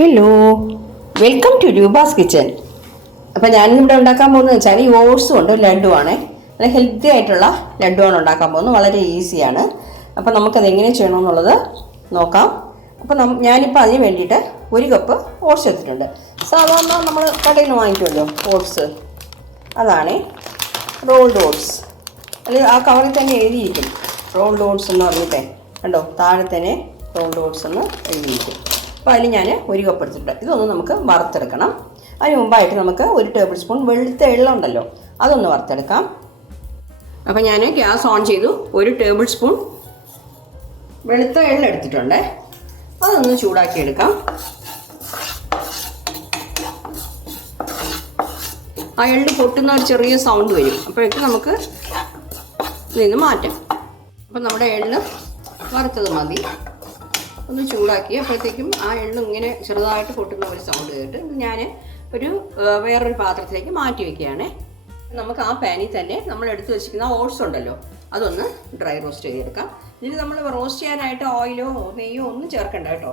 Hello, welcome to Roopa's kitchen. അപ്പോൾ ഞാനിവിടെ ഉണ്ടാക്കാൻ പോകുന്നത് വെച്ചാൽ ഈ ഓട്സ് കൊണ്ട് ലഡു ആണ്. നല്ല ഹെൽത്തി ആയിട്ടുള്ള ലഡു ആണ് ഉണ്ടാക്കാൻ പോകുന്നത്. വളരെ ഈസിയാണ്. അപ്പോൾ നമുക്കത് എങ്ങനെ ചെയ്യണമെന്നുള്ളത് നോക്കാം. അപ്പോൾ ഞാനിപ്പോൾ അതിന് വേണ്ടിയിട്ട് 1 കപ്പ് ഓട്സ് എടുത്തിട്ടുണ്ട്. സാധാരണ നമ്മൾ കടയിൽ നിന്ന് വാങ്ങിക്കുമല്ലോ ഓട്സ്, അതാണ് റോൾഡ് ഓട്സ്. അല്ലെങ്കിൽ ആ കവറിൽ തന്നെ എഴുതിയിരിക്കും റോൾഡ് ഓട്സ് എന്ന് പറഞ്ഞിട്ടേ, കണ്ടോ താഴെ തന്നെ റോൾഡ് ഓട്സ് എന്ന് എഴുതിയിരിക്കും. അപ്പോൾ അതിൽ ഞാൻ 1 കപ്പ് എടുത്തിട്ടുണ്ട്. ഇതൊന്ന് നമുക്ക് വറുത്തെടുക്കണം. അതിന് മുമ്പായിട്ട് നമുക്ക് 1 ടേബിൾ സ്പൂൺ വെളുത്ത എള്ള ഉണ്ടല്ലോ, അതൊന്ന് വറുത്തെടുക്കാം. അപ്പോൾ ഞാൻ ഗ്യാസ് ഓൺ ചെയ്തു. 1 ടേബിൾ സ്പൂൺ വെളുത്ത എള്ള എടുത്തിട്ടുണ്ട്. അതൊന്ന് ചൂടാക്കിയെടുക്കാം. ആ എള്ള് പൊട്ടുന്ന ഒരു ചെറിയ സൗണ്ട് വരും, അപ്പോഴേക്കും നമുക്ക് ഇതിൽ നിന്ന് മാറ്റാം. അപ്പം നമ്മുടെ എള്ള് വറുത്തത് മതി. ഒന്ന് ചൂടാക്കി അപ്പോഴത്തേക്കും ആ എള്ളും ഇങ്ങനെ ചെറുതായിട്ട് പൊട്ടുന്ന ഒരു സൗണ്ട് കേട്ട് ഞാൻ വേറൊരു പാത്രത്തിലേക്ക് മാറ്റി വയ്ക്കുകയാണ്. നമുക്ക് ആ പാനിൽ തന്നെ നമ്മൾ എടുത്ത് വെച്ചിരിക്കുന്ന ഓട്സ് ഉണ്ടല്ലോ, അതൊന്ന് ഡ്രൈ റോസ്റ്റ് ചെയ്തെടുക്കാം. ഇതിൽ നമ്മൾ റോസ്റ്റ് ചെയ്യാനായിട്ട് ഓയിലോ നെയ്യോ ഒന്നും ചേർക്കണ്ട കേട്ടോ,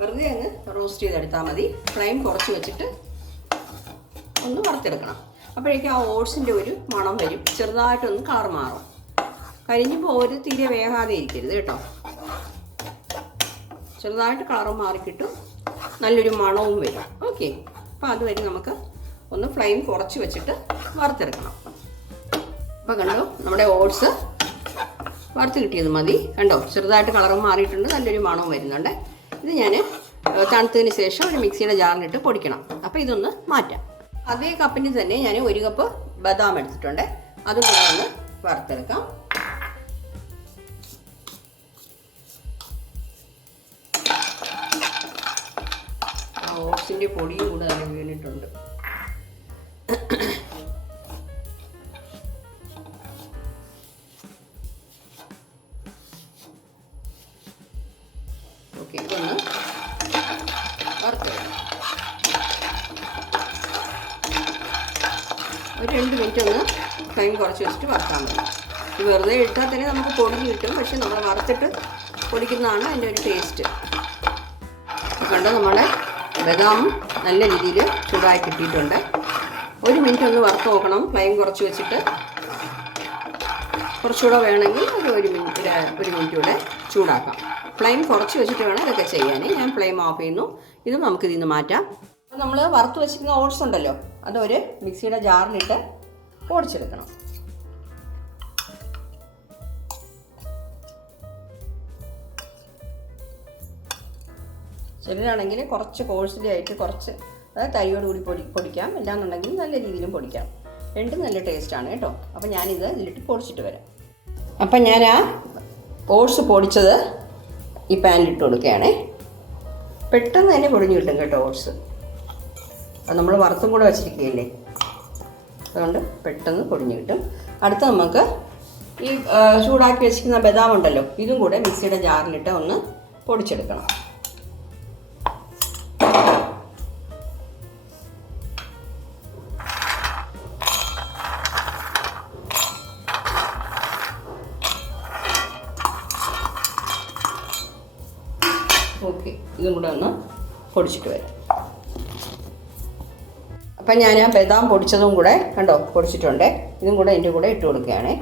വെറുതെ അങ്ങ് റോസ്റ്റ് ചെയ്തെടുത്താൽ മതി. ഫ്ലെയിം കുറച്ച് വെച്ചിട്ട് ഒന്ന് വറുത്തെടുക്കണം. അപ്പോഴേക്കും ആ ഓട്സിൻ്റെ ഒരു മണം വരും, ചെറുതായിട്ടൊന്ന് കളർ മാറും. കരിഞ്ഞപ്പോൾ തീരെ വേകാതെ ഇരിക്കരുത് കേട്ടോ, ചെറുതായിട്ട് കളർ മാറിക്കിട്ടും, നല്ലൊരു മണവും വരും. ഓക്കെ, അപ്പോൾ അതുവരെ നമുക്ക് ഒന്ന് ഫ്ലെയിം കുറച്ച് വെച്ചിട്ട് വറുത്തെടുക്കണം. അപ്പോൾ കണ്ടോ, നമ്മുടെ ഓട്സ് വറുത്ത് കിട്ടിയത് മതി. കണ്ടോ, ചെറുതായിട്ട് കളറും മാറിയിട്ടുണ്ട്, നല്ലൊരു മണവും വരുന്നുണ്ട്. ഇത് ഞാൻ തണുത്തതിന് ശേഷം ഒരു മിക്സിയുടെ ജാറിലിട്ട് പൊടിക്കണം. അപ്പോൾ ഇതൊന്ന് മാറ്റാം. അതേ കപ്പിന് തന്നെ ഞാൻ 1 കപ്പ് ബദാം എടുത്തിട്ടുണ്ട്. അതും കൂടെ ഒന്ന് വറുത്തെടുക്കാം. ഓട്സിൻ്റെ പൊടിയും കൂടെ അതിൽ വീണിട്ടുണ്ട്. ഓക്കെ, ഇതൊന്ന് വറുത്തെടുക്കാം. ഒരു 2 മിനിറ്റ് ഒന്ന് ഫ്ലെയിം കുറച്ച് വെച്ചിട്ട് വറുത്താൽ മതി. ഇത് വെറുതെ ഇട്ടാൽ തന്നെ നമുക്ക് പൊടിഞ്ഞ് കിട്ടും, പക്ഷെ നമ്മൾ വറുത്തിട്ട് പൊടിക്കുന്നതാണ് അതിൻ്റെ ഒരു ടേസ്റ്റ്. കണ്ടോ, നമ്മുടെ ബദാം നല്ല രീതിയിൽ ചൂടായി കിട്ടിയിട്ടുണ്ട്. 1 മിനിറ്റ് ഒന്ന് വറുത്ത് നോക്കണം, ഫ്ലെയിം കുറച്ച് വെച്ചിട്ട്. കുറച്ചുകൂടെ വേണമെങ്കിൽ ഒരു മിനിറ്റ് കൂടെ ചൂടാക്കാം. ഫ്ലെയിം കുറച്ച് വെച്ചിട്ട് വേണം ഇതൊക്കെ ചെയ്യാൻ. ഞാൻ ഫ്ലെയിം ഓഫ് ചെയ്യുന്നു. ഇതും നമുക്ക് ഇതിൽ നിന്ന് മാറ്റാം. അപ്പോൾ നമ്മൾ വറുത്ത് വെച്ചിരിക്കുന്ന ഓട്സ് ഉണ്ടല്ലോ, അതൊരു മിക്സിയുടെ ജാറിലിട്ട് പൊടിച്ചെടുക്കണം. ചിലരാണെങ്കിൽ കുറച്ച് കോഴ്സിലി ആയിട്ട് കുറച്ച് തരിയോട് കൂടി പൊടിക്കാം, അല്ലാന്നുണ്ടെങ്കിൽ നല്ല രീതിയിലും പൊടിക്കാം. രണ്ടും നല്ല ടേസ്റ്റാണ് കേട്ടോ. അപ്പോൾ ഞാനിത് ഇതിലിട്ട് പൊടിച്ചിട്ട് വരാം. അപ്പം ഞാൻ ആ ഓട്സ് പൊടിച്ചത് ഈ പാനിലിട്ട് കൊടുക്കുകയാണേ. പെട്ടെന്ന് തന്നെ പൊടിഞ്ഞ് കിട്ടും കേട്ടോ ഓട്സ്. അത് നമ്മൾ വറുത്തും കൂടെ വെച്ചിരിക്കുകയല്ലേ, അതുകൊണ്ട് പെട്ടെന്ന് പൊടിഞ്ഞ് കിട്ടും. അടുത്ത നമുക്ക് ഈ ചൂടാക്കി വെച്ചിരിക്കുന്ന ബദാം ഉണ്ടല്ലോ, ഇതും കൂടെ മിക്സിയുടെ ജാറിലിട്ട് ഒന്ന് പൊടിച്ചെടുക്കണം. ഓക്കെ, ഇതും കൂടെ ഒന്ന് പൊടിച്ചിട്ട് വരാം. അപ്പം ഞാൻ ആ ബദാം പൊടിച്ചതും കൂടെ കണ്ടോ പൊടിച്ചിട്ടുണ്ട്. ഇതും കൂടെ ഇതിൻ്റെ കൂടെ ഇട്ട് കൊടുക്കുകയാണ്.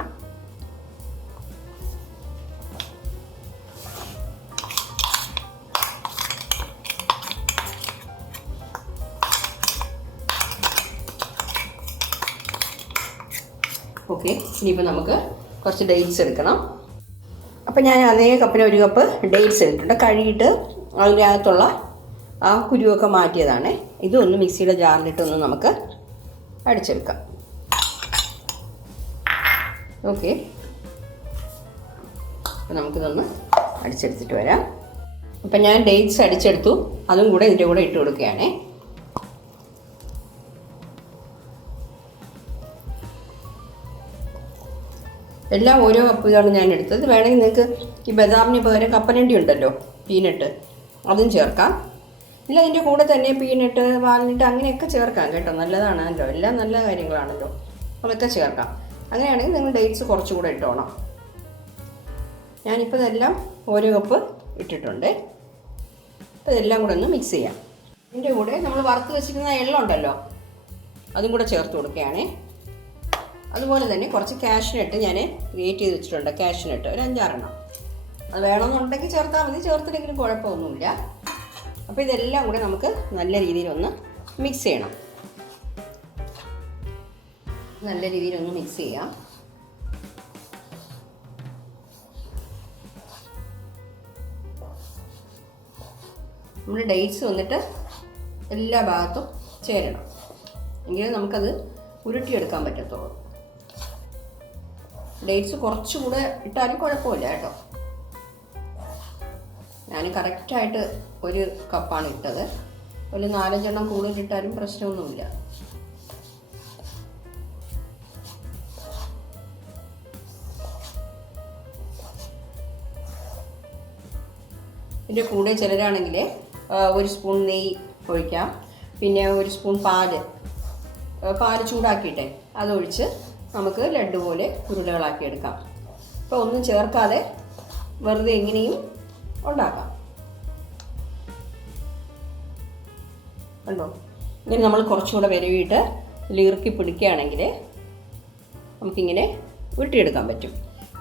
ഓക്കെ, ഇനിയിപ്പോൾ നമുക്ക് കുറച്ച് ഡേറ്റ്സ് എടുക്കണം. അപ്പം ഞാൻ അതേ കപ്പിന് 1 കപ്പ് ഡേറ്റ്സ് എടുത്തിട്ടുണ്ട്. കഴുകിയിട്ട് അതിൻ്റെ അകത്തുള്ള ആ കുരുവൊക്കെ മാറ്റിയതാണ്. ഇതൊന്ന് മിക്സിയുടെ ജാറിലിട്ടൊന്ന് നമുക്ക് അടിച്ചെടുക്കാം. ഓക്കെ, അപ്പം നമുക്കിതൊന്ന് അടിച്ചെടുത്തിട്ട് വരാം. അപ്പം ഞാൻ ഡേറ്റ്സ് അടിച്ചെടുത്തു, അതും കൂടെ ഇതിൻ്റെ കൂടെ ഇട്ട് കൊടുക്കുകയാണേ. എല്ലാം ഓരോ കപ്പ് വീതമാണ് ഞാൻ എടുത്തത്. വേണമെങ്കിൽ നിങ്ങൾക്ക് ഈ ബദാമിന് പകരം കപ്പലണ്ടി ഉണ്ടല്ലോ, പീനട്ട്, അതും ചേർക്കാം. ഇല്ല അതിൻ്റെ കൂടെ തന്നെ പീനട്ട്, വാൽനട്ട് അങ്ങനെയൊക്കെ ചേർക്കാം കേട്ടോ, നല്ലതാണല്ലോ, എല്ലാം നല്ല കാര്യങ്ങളാണല്ലോ, അതൊക്കെ ചേർക്കാം. അങ്ങനെയാണെങ്കിൽ നിങ്ങൾ ഡേറ്റ്സ് കുറച്ചുകൂടെ ഇട്ടോണം. ഞാനിപ്പോൾ ഇതെല്ലാം ഓരോ കപ്പ് ഇട്ടിട്ടുണ്ട്. അപ്പോൾ ഇതെല്ലാം കൂടെ ഒന്ന് മിക്സ് ചെയ്യാം. ഇതിൻ്റെ കൂടെ നമ്മൾ വറുത്ത് വെച്ചിരുന്ന എള്ളുണ്ടല്ലോ അതും കൂടെ ചേർത്ത് കൊടുക്കുകയാണേ. അതുപോലെ തന്നെ കുറച്ച് കാഷ്നട്ട് ഞാൻ ഗ്രേറ്റ് ചെയ്ത് വെച്ചിട്ടുണ്ട്. കാഷ്നട്ട് ഒരു 5-6 അത് വേണമെന്നുണ്ടെങ്കിൽ ചേർത്താൽ മതി, ചേർത്തില്ലെങ്കിലും കുഴപ്പമൊന്നുമില്ല. അപ്പോൾ ഇതെല്ലാം കൂടെ നമുക്ക് നല്ല രീതിയിലൊന്ന് മിക്സ് ചെയ്യണം. നല്ല രീതിയിലൊന്ന് മിക്സ് ചെയ്യാം. നമ്മുടെ ഡേറ്റ്സ് വന്നിട്ട് എല്ലാ ഭാഗത്തും ചേരണം, എങ്കിലേ നമുക്കത് ഉരുട്ടിയെടുക്കാൻ പറ്റത്തുള്ളൂ. ഡേറ്റ്സ് കുറച്ചുകൂടെ ഇട്ടാലും കുഴപ്പമില്ല കേട്ടോ. ഞാൻ കറക്റ്റായിട്ട് 1 കപ്പാണ് ഇട്ടത്. ഒരു 4-5 കൂടുതലിട്ടാലും പ്രശ്നമൊന്നുമില്ല. ഇതിൻ്റെ കൂടെ ചിലരാണെങ്കിൽ 1 സ്പൂൺ നെയ്യ് ഒഴിക്കാം, പിന്നെ 1 സ്പൂൺ പാല് ചൂടാക്കിയിട്ടെ അതൊഴിച്ച് നമുക്ക് ലഡ്ഡു പോലെ ഉരുളകളാക്കി എടുക്കാം. അപ്പോൾ ഒന്നും ചേർക്കാതെ വെറുതെ എങ്ങനെയും ഉണ്ടാക്കാം. കണ്ടോ, ഇങ്ങനെ നമ്മൾ കുറച്ചുകൂടെ വിരവിയിട്ട് ഇറുക്കി പിടിക്കുകയാണെങ്കിൽ നമുക്കിങ്ങനെ ഉരുട്ടിയെടുക്കാൻ പറ്റും.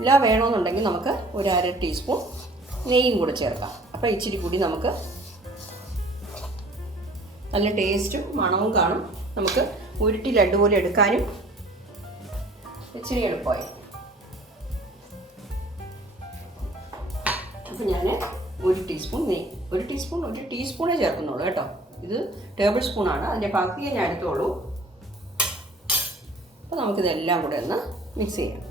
ഇല്ല വേണമെന്നുണ്ടെങ്കിൽ നമുക്ക് ഒരു 1/2 ടീസ്പൂൺ നെയ്യും കൂടെ ചേർക്കാം. അപ്പോൾ ഇച്ചിരി കൂടി നമുക്ക് നല്ല ടേസ്റ്റും മണവും കാണും. നമുക്ക് ഉരുട്ടി ലഡ്ഡു പോലെ എടുക്കാനും ഇച്ചിരി എളുപ്പമായി. അപ്പോൾ ഞാൻ 1 ടീസ്പൂൺ നെയ്യ്, 1 ടീസ്പൂണേ ചേർക്കുന്നുള്ളൂ കേട്ടോ. ഇത് ടേബിൾ സ്പൂണാണ്, അതിൻ്റെ പകുതിയെ ഞാൻ എടുത്തോളൂ. അപ്പോൾ നമുക്കിതെല്ലാം കൂടെ ഒന്ന് മിക്സ് ചെയ്യാം.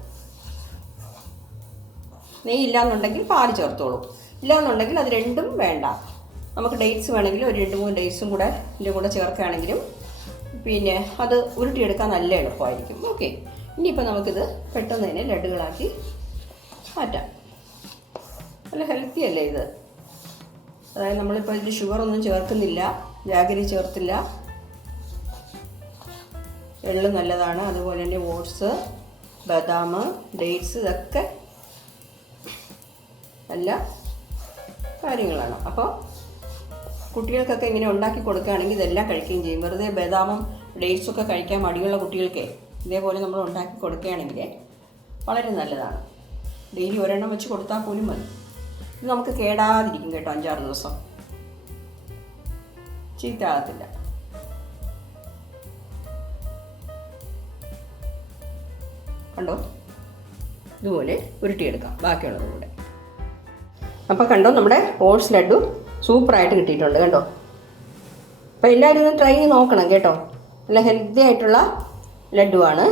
നെയ്യ് ഇല്ലയെന്നുണ്ടെങ്കിൽ പാല് ചേർത്തോളൂ, ഇല്ലയെന്നുണ്ടെങ്കിൽ അത് രണ്ടും വേണ്ട. നമുക്ക് ഡേറ്റ്സ് വേണമെങ്കിൽ ഒരു 2-3 ഡേറ്റ്സും കൂടെ ഇതിൻ്റെ കൂടെ ചേർക്കുകയാണെങ്കിലും പിന്നെ അത് ഉരുട്ടിയെടുക്കാൻ നല്ല എളുപ്പമായിരിക്കും. ഓക്കെ, ഇനിയിപ്പോൾ നമുക്കിത് പെട്ടെന്ന് തന്നെ ലഡ്ഡുകളാക്കി മാറ്റാം. നല്ല ഹെൽത്തി അല്ലേ ഇത്? അതായത് നമ്മളിപ്പോൾ ഇതിൽ ഷുഗറൊന്നും ചേർക്കുന്നില്ല, ജാഗരി ചേർത്തില്ല, എള്ള് നല്ലതാണ്, അതുപോലെ തന്നെ ഓട്സ്, ബദാം, ഡേറ്റ്സ് ഇതൊക്കെ നല്ല കാര്യങ്ങളാണ്. അപ്പോൾ കുട്ടികൾക്കൊക്കെ ഇങ്ങനെ ഉണ്ടാക്കി കൊടുക്കുകയാണെങ്കിൽ ഇതെല്ലാം കഴിക്കുകയും ചെയ്യും. വെറുതെ ബദാമും ഡേറ്റ്സൊക്കെ കഴിക്കാൻ മടിയുള്ള കുട്ടികൾക്ക് ഇതേപോലെ നമ്മൾ ഉണ്ടാക്കി കൊടുക്കുകയാണെങ്കിൽ വളരെ നല്ലതാണ്. ഡെയിലി 1 വെച്ച് കൊടുത്താൽ പോലും മതി. ഇത് നമുക്ക് കേടാതിരിക്കും കേട്ടോ. 5-6 ദിവസം ചീത്തയാകത്തില്ല. കണ്ടോ, ഇതുപോലെ ഉരുട്ടിയെടുക്കാം ബാക്കിയുള്ളതും കൂടെ. അപ്പോൾ കണ്ടോ, നമ്മുടെ ഓട്സ് ലഡ്ഡു സൂപ്പറായിട്ട് കിട്ടിയിട്ടുണ്ട് കണ്ടോ. അപ്പോൾ എല്ലാവരും ഒന്ന് ട്രൈ ചെയ്ത് നോക്കണം കേട്ടോ. നല്ല ഹെൽത്തി ആയിട്ടുള്ള ലഡ്ഡുവാണ്.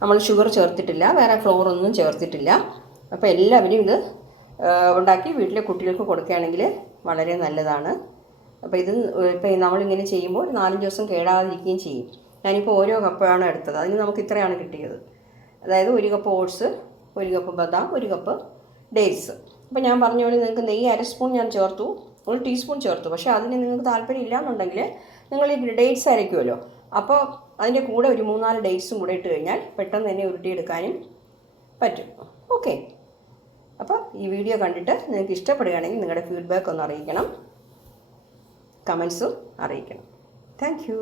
നമ്മൾ ഷുഗർ ചേർത്തിട്ടില്ല, വേറെ ഫ്ലോറൊന്നും ചേർത്തിട്ടില്ല. അപ്പോൾ എല്ലാവരും ഇത് ഉണ്ടാക്കി വീട്ടിലെ കുട്ടികൾക്ക് കൊടുക്കുകയാണെങ്കിൽ വളരെ നല്ലതാണ്. അപ്പോൾ ഇത് ഇപ്പോൾ നമ്മളിങ്ങനെ ചെയ്യുമ്പോൾ ഒരു 4-5 ദിവസം കേടാതിരിക്കുകയും ചെയ്യും. ഞാനിപ്പോൾ ഓരോ കപ്പാണ് എടുത്തത്, അതിന് നമുക്ക് ഇത്രയാണ് കിട്ടിയത്. അതായത് 1 കപ്പ് ഓട്സ്, 1 കപ്പ് ബദാം, 1 കപ്പ് ഡേറ്റ്സ്. അപ്പോൾ ഞാൻ പറഞ്ഞ പോലെ നിങ്ങൾക്ക് നെയ്യ് 1/2 സ്പൂൺ ഞാൻ ചേർത്തു, 1 ടീസ്പൂൺ ചേർത്തു. പക്ഷേ അതിന് നിങ്ങൾക്ക് താല്പര്യം ഇല്ലയെന്നുണ്ടെങ്കിൽ നിങ്ങൾ ഈ ഡേറ്റ്സ് അരയ്ക്കുമല്ലോ, അപ്പോൾ അതിൻ്റെ കൂടെ ഒരു 3-4 ഡേറ്റ്സും കൂടെ ഇട്ട് കഴിഞ്ഞാൽ പെട്ടെന്ന് തന്നെ ഉരുട്ടിയെടുക്കാനും പറ്റും. ഓക്കെ, അപ്പോൾ ഈ വീഡിയോ കണ്ടിട്ട് നിങ്ങൾക്ക് ഇഷ്ടപ്പെടുകയാണെങ്കിൽ നിങ്ങളുടെ ഫീഡ്ബാക്ക് ഒന്ന് അറിയിക്കണം, കമൻസും അറിയിക്കണം. Thank you.